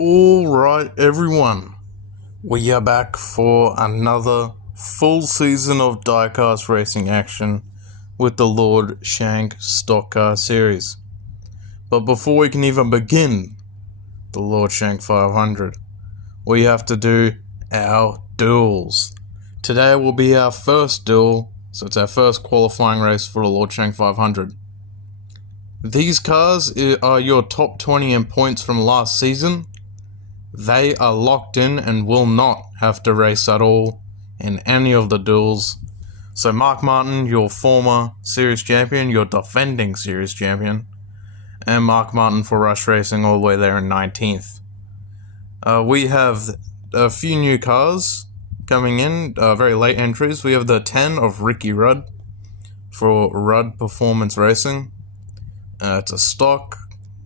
Alright, everyone, we are back for another full season of diecast racing action with the Lord Shank Stock Car Series. But before we can even begin the Lord Shank 500, we have to do our duels. Today will be our first duel, so it's our first qualifying race for the Lord Shank 500. These cars are your top 20 in points from last season. They are locked in and will not have to race at all in any of the duels. So Mark Martin, your former series champion, your defending series champion, and Mark Martin for Rush Racing all the way there in 19th. We have a few new cars coming in, very late entries. We have the 10 of Ricky Rudd for Rudd Performance Racing. It's a stock,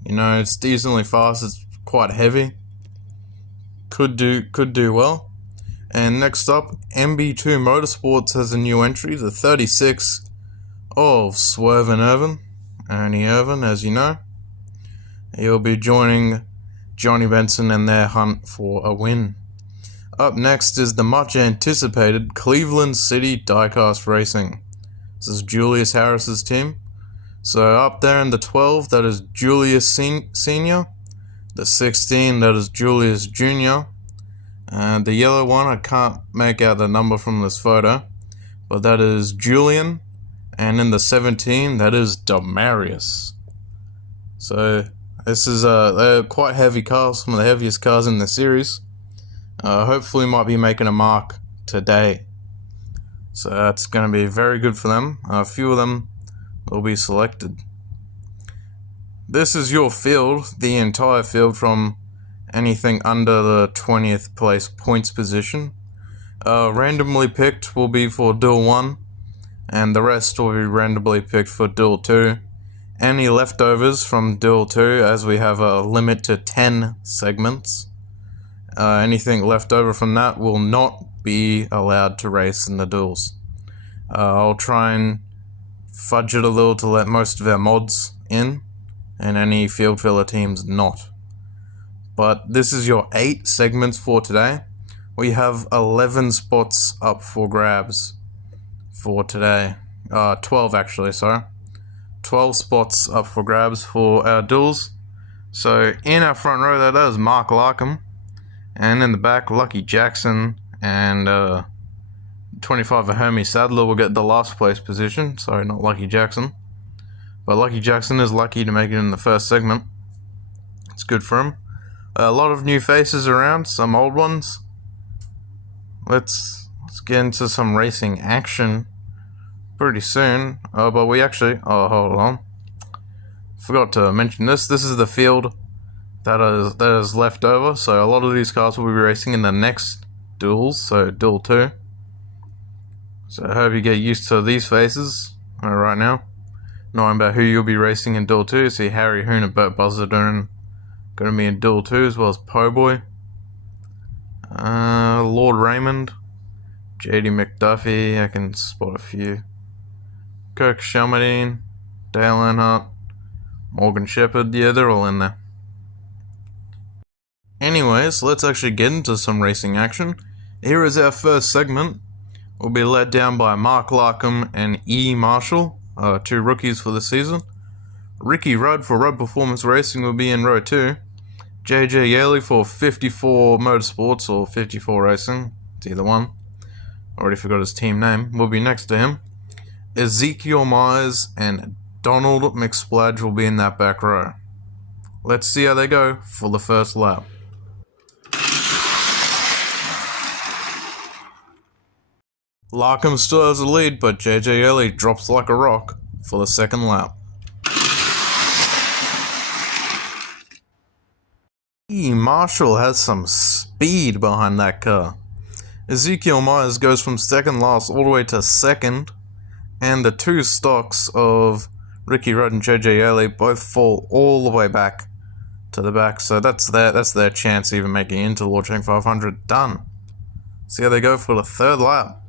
it's decently fast, it's quite heavy. Could do well. And next up, MB2 Motorsports has a new entry, the 36 of Swerve and Irvin. Ernie Irvin, as you know. He'll be joining Johnny Benson in their hunt for a win. Up next is the much anticipated Cleveland City Diecast Racing. This is Julius Harris's team. So up there in the 12, that is Julius Senior. The 16, that is Julius Jr. And the yellow one, I can't make out the number from this photo, but that is Julian. And in the 17, that is Demarius. So this is they're quite heavy cars, some of the heaviest cars in the series. Hopefully might be making a mark today. So that's going to be very good for them. A few of them will be selected. This is your field, the entire field from anything under the 20th place points position. Randomly picked will be for Duel 1, and the rest will be randomly picked for Duel 2. Any leftovers from Duel 2, as we have a limit to 10 segments, anything left over from that will not be allowed to race in the duels. I'll try and fudge it a little to let most of our mods in, and any field filler teams not. But this is your 8 segments for today. We have 11 spots up for grabs for today. 12 actually, sorry. 12 spots up for grabs for our duels. So in our front row that is Mark Larkham, and in the back Lucky Jackson and 25 of Hermie Sadler will get the last place position. Sorry, not Lucky Jackson. But Lucky Jackson is lucky to make it in the first segment. It's good for him. A lot of new faces around, some old ones. Let's get into some racing action pretty soon. But we actually... Oh, hold on. Forgot to mention this. This is the field that is left over. So a lot of these cars will be racing in the next duels. So Duel 2. So I hope you get used to these faces right now. Knowing about who you'll be racing in Duel 2. See Harry Hoon and Bert Buzzard are going to be in Duel 2, as well as Po Boy. Lord Raymond. JD McDuffie, I can spot a few. Kirk Shelmadine. Dale Earnhardt. Morgan Shepherd, yeah, they're all in there. Anyways, let's actually get into some racing action. Here is our first segment. We'll be led down by Mark Larkham and E. Marshall. 2 rookies for the season. Ricky Rudd for Rudd Performance Racing will be in row 2. JJ Yaley for 54 Motorsports or 54 Racing, it's either one. Already forgot his team name. Will be next to him. Ezekiel Myers and Donald McSpladge will be in that back row. Let's see how they go for the first lap. Larkham still has the lead, but JJ Yaley drops like a rock for the second lap. Marshall has some speed behind that car. Ezekiel Myers goes from second last all the way to second, and the 2 stocks of Ricky Rudd and JJ Yaley both fall all the way back to the back, so that's their chance of even making it into Lord Shank 500. Done. See how they go for the third lap.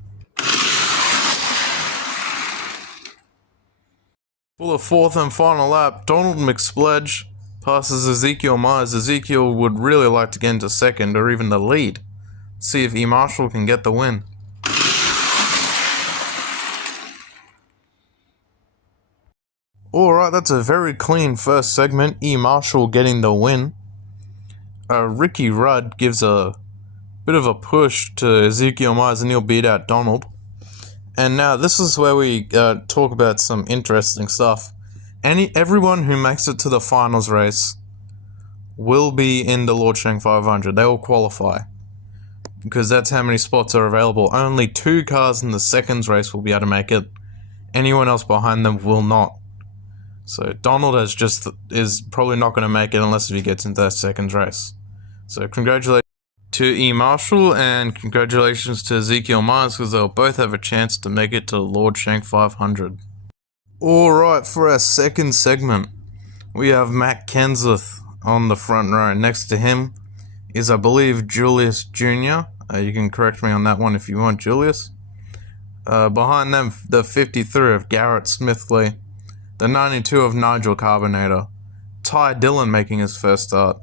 For the fourth and final lap, Donald McSpledge passes Ezekiel Myers. Ezekiel would really like to get into second or even the lead. See if E. Marshall can get the win. Alright, that's a very clean first segment. E. Marshall getting the win. Ricky Rudd gives a bit of a push to Ezekiel Myers and he'll beat out Donald. And now this is where we talk about some interesting stuff. Everyone who makes it to the finals race will be in the Lord Shank 500. They will qualify. Because that's how many spots are available. Only 2 cars in the seconds race will be able to make it. Anyone else behind them will not. So Donald is probably not going to make it unless he gets into that seconds race. So congratulations to E. Marshall and congratulations to Ezekiel Myers because they'll both have a chance to make it to the Lord Shank 500. Alright, for our second segment, we have Matt Kenseth on the front row. Next to him is, I believe, Julius Jr. You can correct me on that one if you want, Julius. Behind them, the 53 of Garrett Smithley, the 92 of Nigel Carbonator, Ty Dillon making his first start,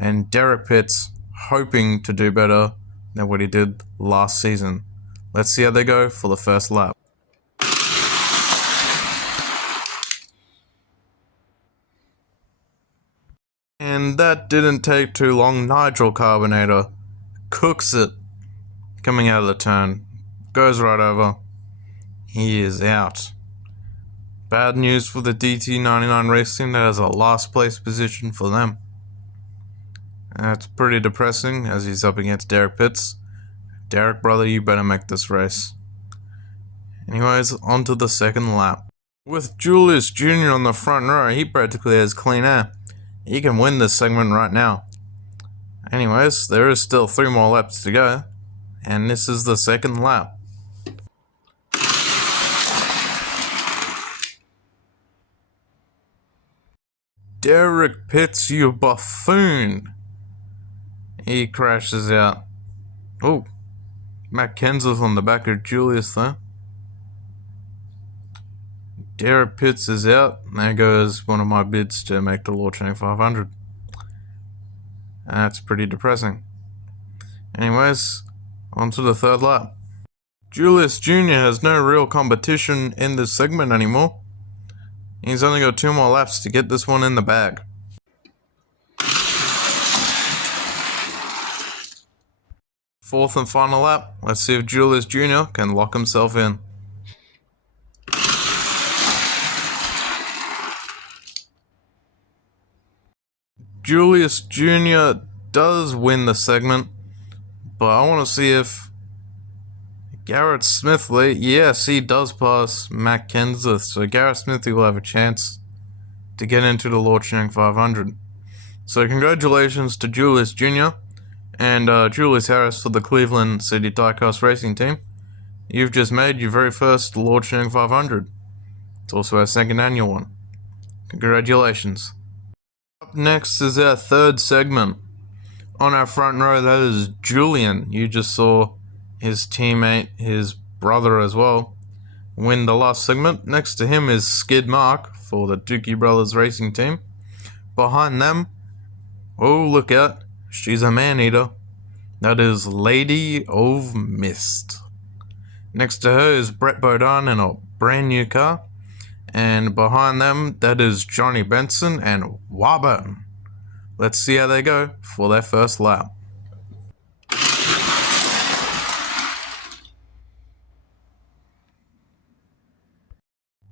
and Derek Pitts hoping to do better than what he did last season. Let's see how they go for the first lap. And that didn't take too long. Nigel Carbonator cooks it coming out of the turn. Goes right over. He is out. Bad news for the DT99 Racing. That is a last place position for them. That's pretty depressing as he's up against Derek Pitts. Derek, brother, you better make this race. Anyways, on to the second lap. With Julius Jr. on the front row, he practically has clean air. He can win this segment right now. Anyways, there is still 3 more laps to go. And this is the second lap. Derek Pitts, you buffoon. He crashes out. Oh, Matt Kenseth on the back of Julius though. Derek Pitts is out. There goes one of my bids to make the Lord Shank 500. That's pretty depressing. Anyways, on to the third lap. Julius Jr. has no real competition in this segment anymore. He's only got 2 more laps to get this one in the bag. Fourth and final lap. Let's see if Julius Jr. can lock himself in. Julius Jr. does win the segment, but I want to see if Garrett Smithley, yes, he does pass Matt Kenseth, so Garrett Smithley will have a chance to get into the Lord Shank 500. So congratulations to Julius Jr. and Julius Harris for the Cleveland City Diecast Racing Team. You've just made your very first Lord Shank 500. It's also our second annual one. Congratulations. Up next is our third segment. On our front row, that is Julian. You just saw his teammate, his brother as well, win the last segment. Next to him is Skid Mark for the Dookie Brothers Racing Team. Behind them, oh look out, she's a man-eater. That is Lady of Mist. Next to her is Brett Bodine in a brand new car. And behind them, that is Johnny Benson and Warburton. Let's see how they go for their first lap.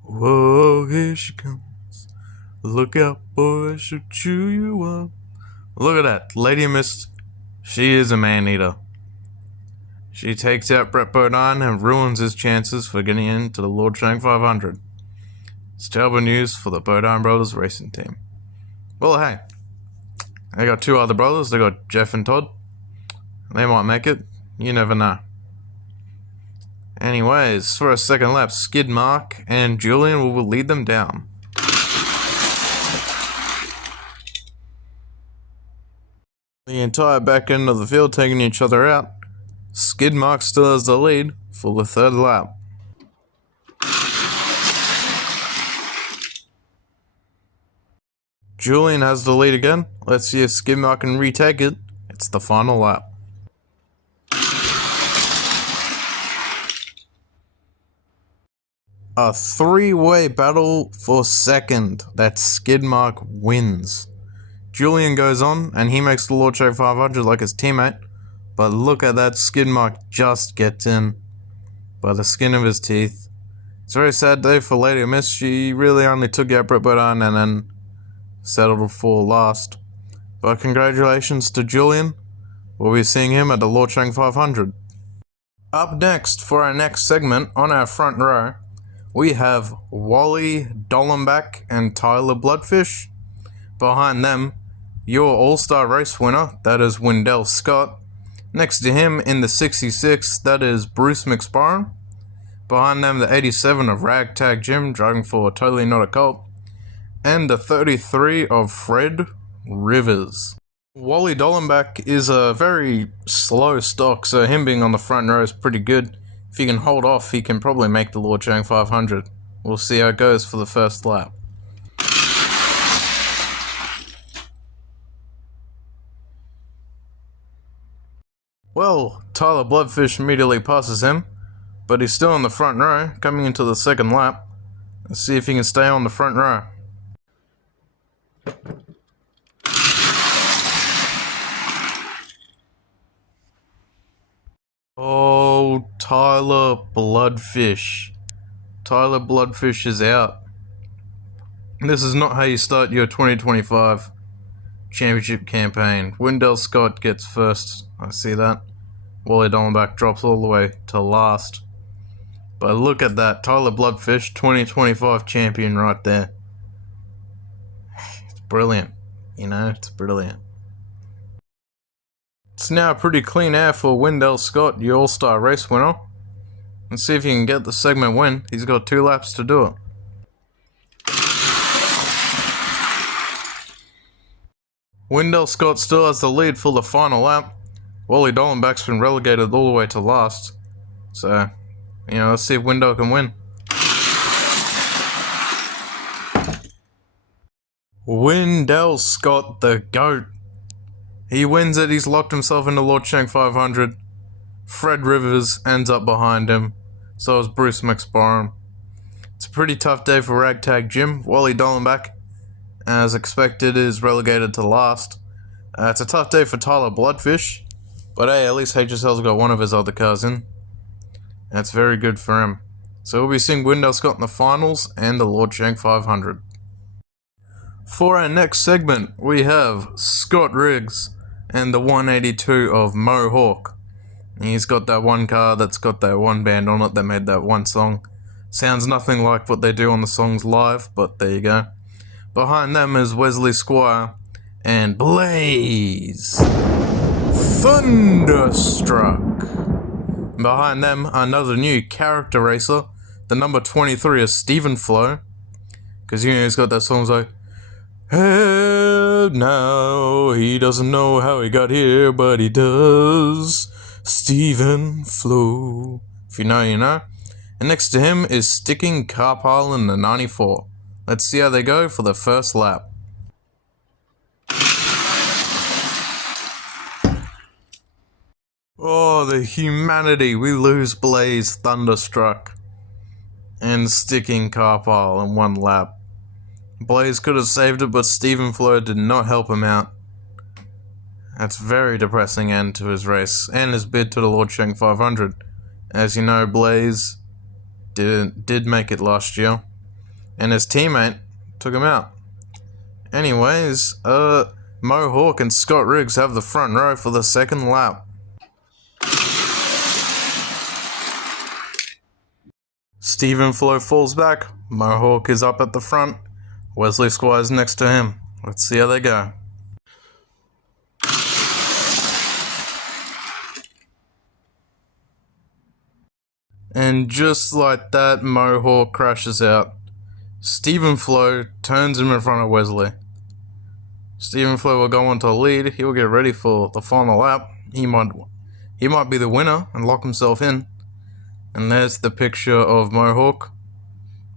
Whoa, here she comes. Look out, boy, she'll chew you up. Look at that, Lady Mist. She is a man-eater. She takes out Brett Bodine and ruins his chances for getting into the Lord Shank 500. It's terrible news for the Bodine Brothers Racing Team. Well, hey, they got 2 other brothers. They got Jeff and Todd. They might make it. You never know. Anyways, for a second lap, Skid Mark and Julian will lead them down. The entire back end of the field taking each other out. Skid Mark still has the lead for the third lap. Julian has the lead again. Let's see if Skidmark can retake it. It's the final lap. A three-way battle for second. That Skidmark wins. Julian goes on and he makes the Lord Shank 500 like his teammate. But look at that, Skidmark just gets in by the skin of his teeth. It's a very sad day for Lady Miss. She really only took out Brett Bodine and then settled for last. But congratulations to Julian. We'll be seeing him at the Lord Shank 500. Up next, for our next segment, on our front row, we have Wally Dollenbach and Tyler Bloodfish. Behind them, your All-Star race winner, that is Wendell Scott. Next to him in the 66, that is Bruce McSparren. Behind them, the 87 of Ragtag Jim, driving for Totally Not a Cult. And the 33 of Fred Rivers. Wally Dollenbach is a very slow stock, so him being on the front row is pretty good. If he can hold off, he can probably make the Lord Shank 500. We'll see how it goes for the first lap. Well, Tyler Bloodfish immediately passes him, but he's still in the front row, coming into the second lap. Let's see if he can stay on the front row. Oh, Tyler Bloodfish. Tyler Bloodfish is out. This is not how you start your 2025 championship campaign. Wendell Scott gets first. I see that. Wally Dollenbach drops all the way to last. But look at that. Tyler Bloodfish, 2025 champion right there. It's brilliant. You know, it's brilliant. It's now a pretty clean air for Wendell Scott, your All-Star race winner. Let's see if he can get the segment win. He's got 2 laps to do it. Wendell Scott still has the lead for the final lap. Wally Dollenbach's been relegated all the way to last. So, let's see if Wendell can win. Wendell Scott, the GOAT. He wins it, he's locked himself into Lord Shank 500. Fred Rivers ends up behind him. So is Bruce McSparren. It's a pretty tough day for Ragtag Jim. Wally Dollenbach, as expected, is relegated to last. It's a tough day for Tyler Bloodfish. But hey, at least HSL's got one of his other cars in. That's very good for him. So we'll be seeing Wendell Scott in the finals and the Lord Shank 500. For our next segment, we have Scott Riggs and the 182 of Mohawk. He's got that one car that's got that one band on it that made that one song. Sounds nothing like what they do on the songs live, but there you go. Behind them is Wesley Squire and Blaze Thunderstruck. Behind them, another new character racer, the number 23 is Stephen Flo. Because he's got that song like, "Hey, now he doesn't know how he got here, but he does. Stephen Flo." If you know, you know. And next to him is Sticking Carpile in the 94. Let's see how they go for the first lap. Oh, the humanity. We lose Blaze Thunderstruck and Sticking Carpile in one lap. Blaze could have saved it, but Stephen Flo did not help him out. That's a very depressing end to his race and his bid to the Lord Shank 500. As you know, Blaze did make it last year, and his teammate took him out. Anyways, Mohawk and Scott Riggs have the front row for the second lap. Stephen Flo falls back. Mohawk is up at the front. Wesley Squire's next to him. Let's see how they go. And just like that, Mohawk crashes out. Stephen Flo turns him in front of Wesley. Stephen Flo will go on to lead. He will get ready for the final lap. He might be the winner and lock himself in. And there's the picture of Mohawk.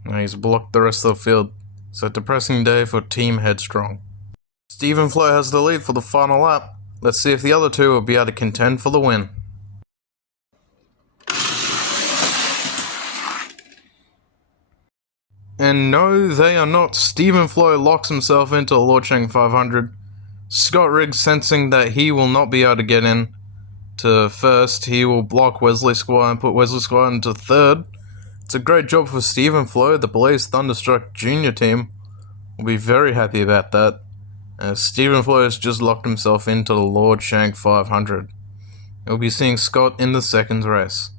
And he's blocked the rest of the field. So depressing day for Team Headstrong. Stephen Flo has the lead for the final lap. Let's see if the other two will be able to contend for the win. And no, they are not. Stephen Flo locks himself into the Lord Shank 500. Scott Riggs, sensing that he will not be able to get in to first, he will block Wesley Squire and put Wesley Squire into third. It's a great job for Stephen Flo. The Blaze Thunderstruck Junior team will be very happy about that. Stephen Flo has just locked himself into the Lord Shank 500. We'll be seeing Scott in the second race.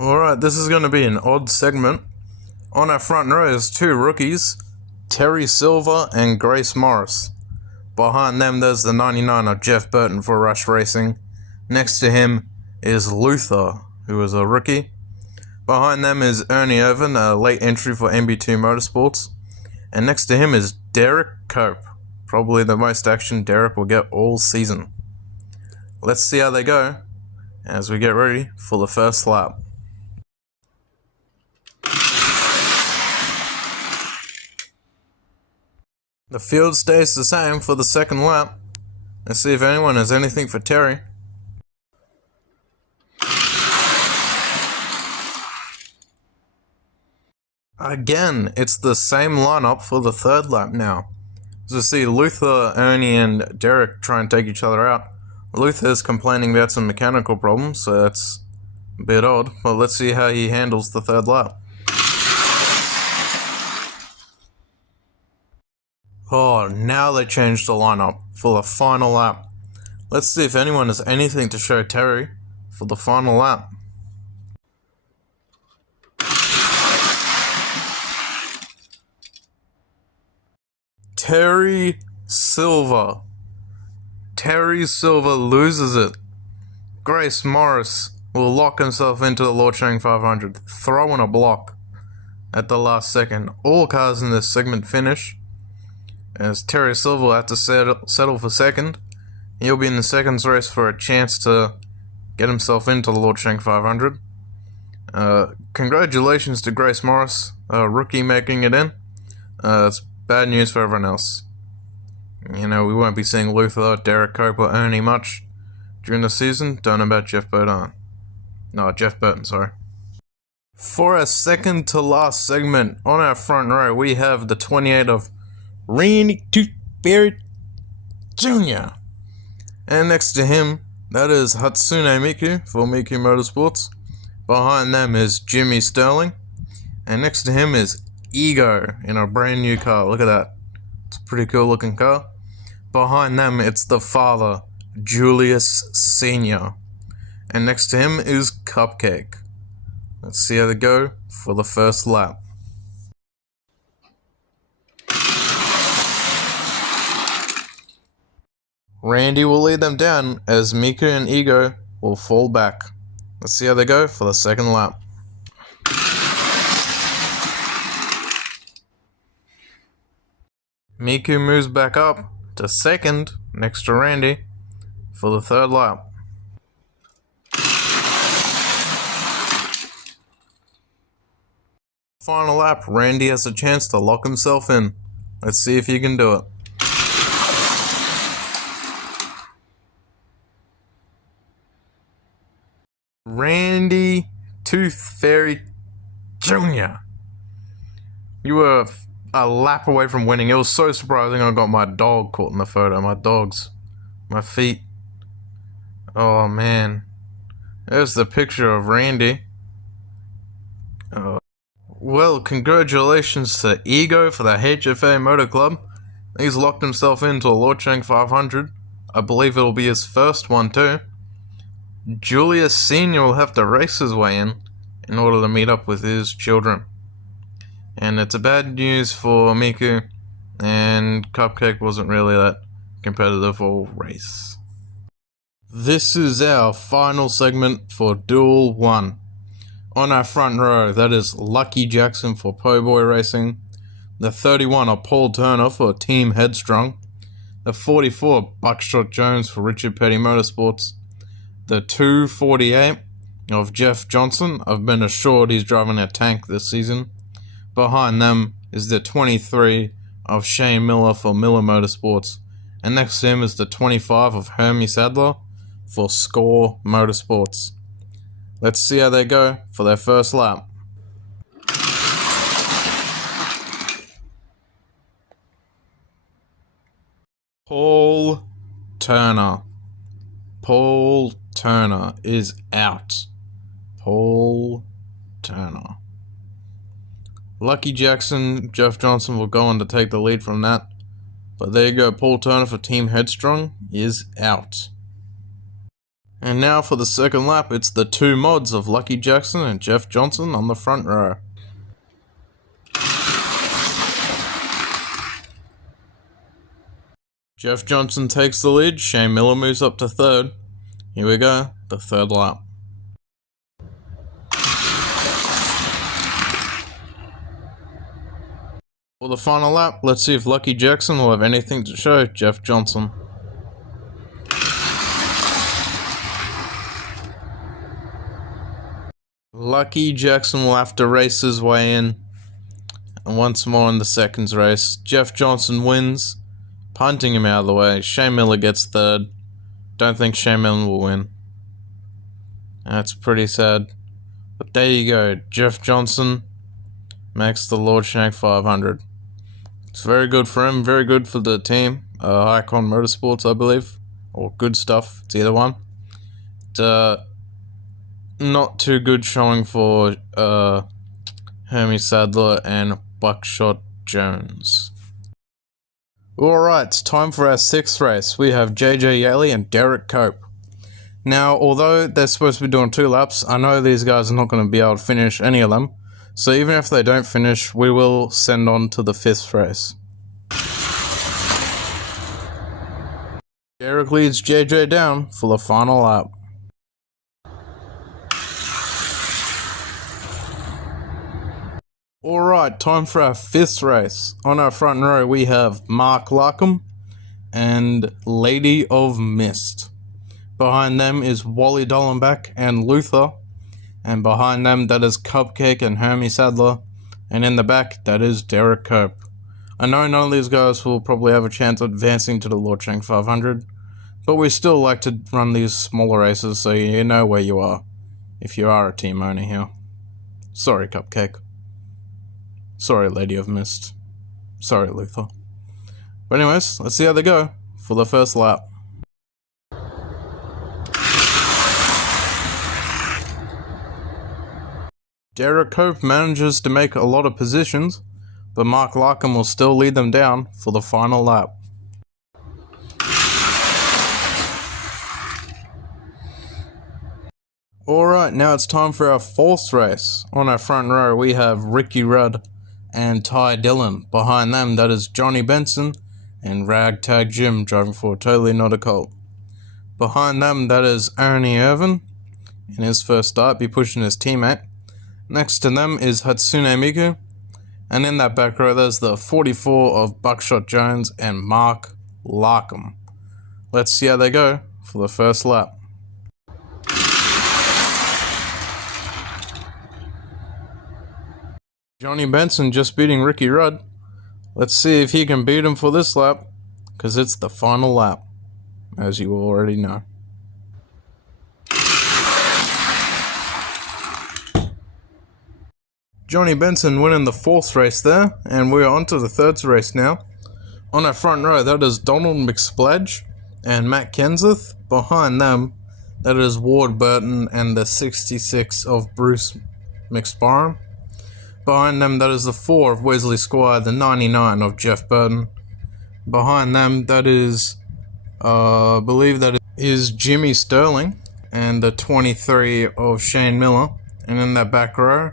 Alright, this is going to be an odd segment. On our front row is two rookies, Terry Silver and Grace Morris. Behind them there's the 99 of Jeff Burton for Rush Racing. Next to him is Luther, who is a rookie. Behind them is Ernie Irvin, a late entry for MB2 Motorsports. And next to him is Derek Cope, probably the most action Derek will get all season. Let's see how they go as we get ready for the first lap. The field stays the same for the second lap. Let's see if anyone has anything for Terry. Again, it's the same lineup for the third lap now. As we see Luther, Ernie, and Derek try and take each other out. Luther's complaining about some mechanical problems, so that's a bit odd. But let's see how he handles the third lap. Oh, now they changed the lineup for the final lap. Let's see if anyone has anything to show Terry for the final lap. Terry Silver. Terry Silver loses it. Grace Morris will lock himself into the Lord Shank 500, throwing a block at the last second. All cars in this segment finish, as Terry Silver will have to settle for second. He'll be in the second race for a chance to get himself into the Lord Shank 500. Congratulations to Grace Morris, a rookie making it in. It's bad news for everyone else. You know, we won't be seeing Luther, Derek Cope, or Ernie much during the season. Don't know about Jeff Burton. No, Jeff Burton, sorry. For our second to last segment, on our front row, we have the 28 of Randy Toothberry Jr. And next to him, that is Hatsune Miku for Miku Motorsports. Behind them is Jimmy Sterling. And next to him is Ego in a brand new car. Look at that. It's a pretty cool looking car. Behind them, it's the father, Julius Sr. And next to him is Cupcake. Let's see how they go for the first lap. Randy will lead them down as Miku and Ego will fall back. Let's see how they go for the second lap. Miku moves back up to second next to Randy for the third lap. Final lap, Randy has a chance to lock himself in. Let's see if he can do it. Randy Tooth Fairy Jr. You were a lap away from winning. It was so surprising I got my dog caught in the photo. My feet. Oh man. There's the picture of Randy. Well, congratulations to Ego for the HFA Motor Club. He's locked himself into a Lord Shank 500. I believe it'll be his first one too. Julius Sr. will have to race his way in order to meet up with his children. And it's a bad news for Miku, and Cupcake wasn't really that competitive all race. This is our final segment for Duel 1. On our front row, that is Lucky Jackson for Po' Boy Racing, the 31 of Paul Turner for Team Headstrong, the 44 Buckshot Jones for Richard Petty Motorsports, the 248 of Jeff Johnson. I've been assured he's driving a tank this season. Behind them is the 23 of Shane Miller for Miller Motorsports. And next to him is the 25 of Hermie Sadler for Score Motorsports. Let's see how they go for their first lap. Paul Turner. Paul Turner is out. Paul Turner. Lucky Jackson, Jeff Johnson will go on to take the lead from that. But there you go, Paul Turner for Team Headstrong is out. And now for the second lap, it's the two mods of Lucky Jackson and Jeff Johnson on the front row. Jeff Johnson takes the lead, Shane Miller moves up to third. Here we go, the third lap. For the final lap, let's see if Lucky Jackson will have anything to show Jeff Johnson. Lucky Jackson will have to race his way in. And once more in the seconds race, Jeff Johnson wins, punting him out of the way. Shane Miller gets third. Don't think Shane Miller will win. That's pretty sad. But there you go, Jeff Johnson makes the Lord Shank 500. It's very good for him, very good for the team. Icon Motorsports, I believe. Or Good Stuff, it's either one. Not too good showing for Hermie Sadler and Buckshot Jones. Alright, it's time for our sixth race. We have JJ Yaley and Derek Cope. Now, although they're supposed to be doing 2 laps, I know these guys are not going to be able to finish any of them. So even if they don't finish, we will send on to the 5th race. Derek leads JJ down for the final lap. Alright, time for our 5th race. On our front row we have Mark Larkham and Lady of Mist. Behind them is Wally Dollenbach and Luther. And behind them, that is Cupcake and Hermie Sadler. And in the back, that is Derek Cope. I know none of these guys will probably have a chance of advancing to the Lord Shank 500. But we still like to run these smaller races so you know where you are. If you are a team owner here. Sorry, Cupcake. Sorry, Lady of Mist. Sorry, Luther. But anyways, let's see how they go for the first lap. Derek Cope manages to make a lot of positions, but Mark Larkham will still lead them down for the final lap. Alright, now it's time for our 4th race. On our front row we have Ricky Rudd and Ty Dillon. Behind them, that is Johnny Benson and Ragtag Jim driving for Totally Not a Cult. Behind them, that is Ernie Irvin. In his first start, be pushing his teammate. Next to them is Hatsune Miku. And in that back row, there's the 44 of Buckshot Jones and Mark Larkham. Let's see how they go for the first lap. Johnny Benson just beating Ricky Rudd. Let's see if he can beat him for this lap, because it's the final lap, as you already know. Johnny Benson winning the 4th race there, and we're on to the 3rd race now. On our front row, that is Donald McSpladge and Matt Kenseth. Behind them, that is Ward Burton and the 66 of Bruce McSparham. Behind them, that is the 4 of Wesley Squire, the 99 of Jeff Burton. Behind them, that is, I believe that is Jimmy Sterling and the 23 of Shane Miller. And in that back row,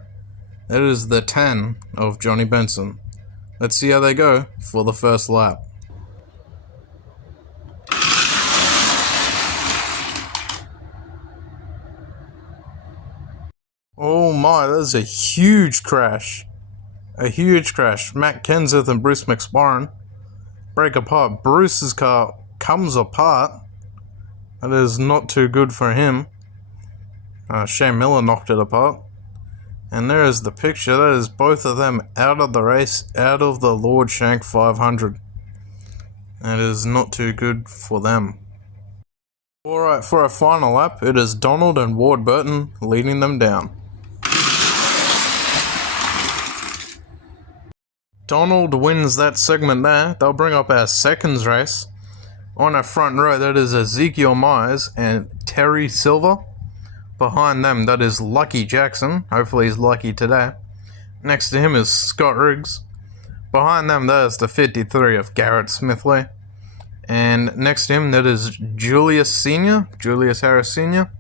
that is the 10 of Johnny Benson. Let's see how they go for the first lap. Oh my, that is a huge crash. A huge crash. Matt Kenseth and Bruce McSparham break apart. Bruce's car comes apart. That is not too good for him. Shane Miller knocked it apart. And there is the picture. That is both of them out of the race, out of the Lord Shank 500. That is not too good for them. Alright, for our final lap, it is Donald and Ward Burton leading them down. Donald wins that segment there. They'll bring up our seconds race. On our front row, that is Ezekiel Myers and Terry Silver. Behind them, that is Lucky Jackson. Hopefully he's lucky today. Next to him is Scott Riggs. Behind them, there's the 53 of Garrett Smithley. And next to him, that is Julius Harris Sr.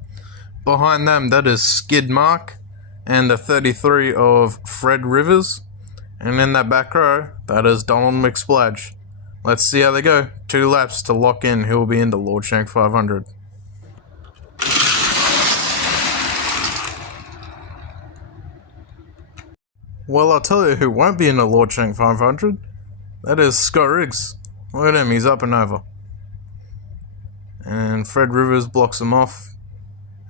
Behind them, that is Skid Mark and the 33 of Fred Rivers. And in that back row, that is Donald McSplodge. Let's see how they go. 2 laps to lock in who will be in the Lord Shank 500. Well, I'll tell you who won't be in the Lord Shank 500. That is Scott Riggs. Look at him, he's up and over. And Fred Rivers blocks him off.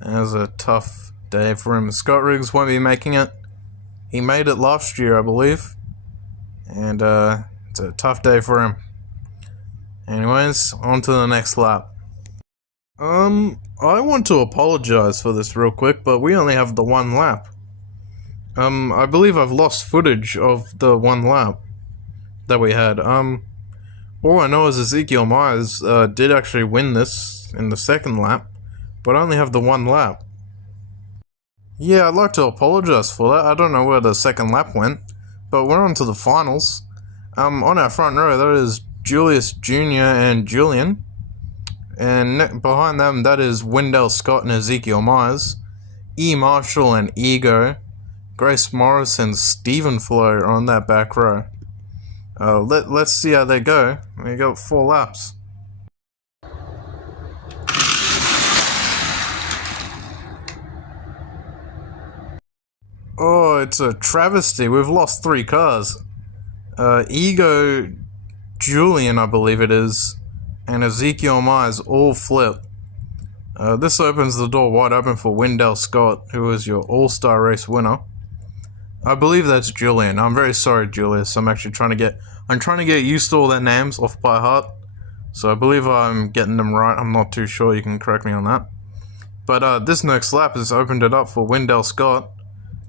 It was a tough day for him. Scott Riggs won't be making it. He made it last year, I believe. And it's a tough day for him. Anyways, on to the next lap. I want to apologize for this real quick, but we only have the 1 lap. I believe I've lost footage of the 1 lap that we had. All I know is Ezekiel Myers did actually win this in the 2nd lap, but I only have the 1 lap. Yeah, I'd like to apologize for that. I don't know where the 2nd lap went, but we're on to the finals. On our front row, that is Julius Jr. and Julian. And behind them, that is Wendell Scott and Ezekiel Myers. E. Marshall and Ego. Grace Morris and Stephen Flo are on that back row. Let's see how they go. We got 4 laps. Oh, it's a travesty. We've lost 3 cars. Ego, Julian, I believe it is, and Ezekiel Myers all flip. This opens the door wide open for Wendell Scott, who is your All-Star Race winner. I believe that's Julian. I'm very sorry, Julius. I'm trying to get used to all their names off by heart. So I believe I'm getting them right. I'm not too sure. You can correct me on that. But this next lap has opened it up for Wendell Scott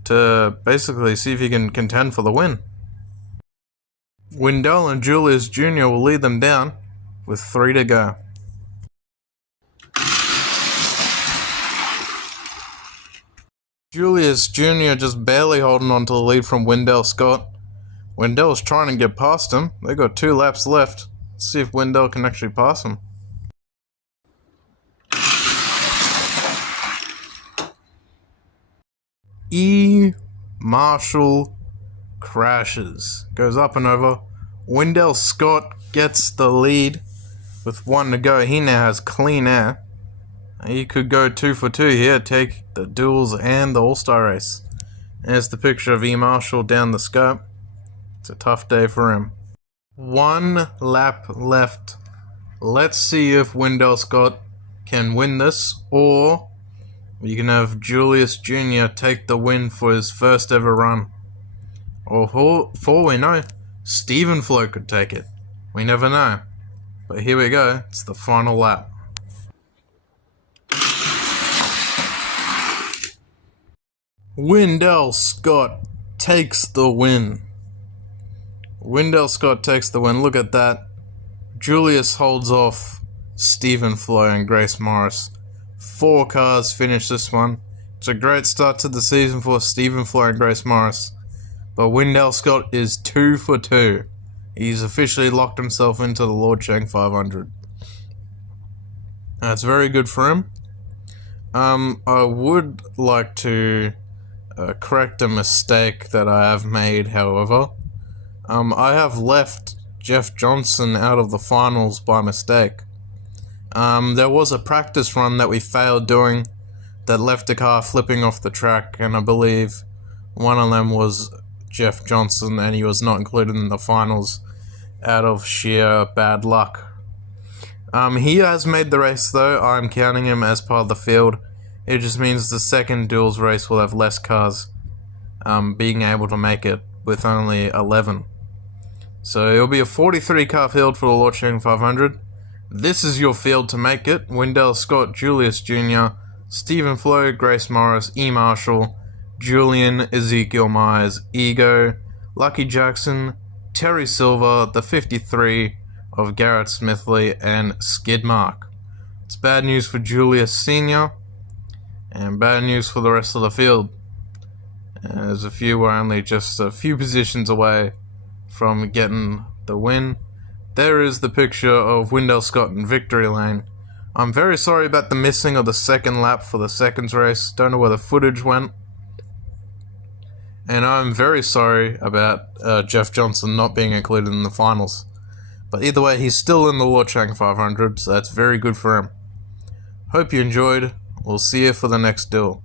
to basically see if he can contend for the win. Wendell and Julius Jr. will lead them down with 3 to go. Julius Jr. just barely holding on to the lead from Wendell Scott. Wendell's trying to get past him. They got 2 laps left. Let's see if Wendell can actually pass him. E. Marshall crashes. Goes up and over. Wendell Scott gets the lead with 1 to go. He now has clean air. He could go 2 for 2 here, take the duels and the All-Star race. There's the picture of E. Marshall down the scope. It's a tough day for him. 1 lap left. Let's see if Wendell Scott can win this, or you can have Julius Jr. take the win for his first ever run. Or for all we know, Stephen Flo could take it. We never know. But here we go. It's the final lap. Wendell Scott takes the win. Wendell Scott takes the win. Look at that. Julius holds off Stephen Flo and Grace Morris. 4 cars finish this one. It's a great start to the season for Stephen Flo and Grace Morris. But Wendell Scott is 2 for 2. He's officially locked himself into the Lord Shank 500. That's very good for him. I would like to correct a mistake that I have made, however. I have left Jeff Johnson out of the finals by mistake. There was a practice run that we failed doing that left the car flipping off the track, and I believe one of them was Jeff Johnson, and he was not included in the finals out of sheer bad luck. He has made the race though. I'm counting him as part of the field. It just means the second duels race will have less cars. being able to make it with only 11. So it'll be a 43 car field for the Lord Shank 500. This is your field to make it. Wendell Scott, Julius Jr., Stephen Flo, Grace Morris, E. Marshall, Julian, Ezekiel Myers, Ego, Lucky Jackson, Terry Silver, the 53 of Garrett Smithley, and Skidmark. It's bad news for Julius Sr. and bad news for the rest of the field. As a few were only just a few positions away from getting the win. There is the picture of Wendell Scott in victory lane. I'm very sorry about the missing of the second lap for the seconds race. Don't know where the footage went. And I'm very sorry about Jeff Johnson not being included in the finals. But either way, he's still in the Lord Shank 500, so that's very good for him. Hope you enjoyed. We'll see you for the next duel.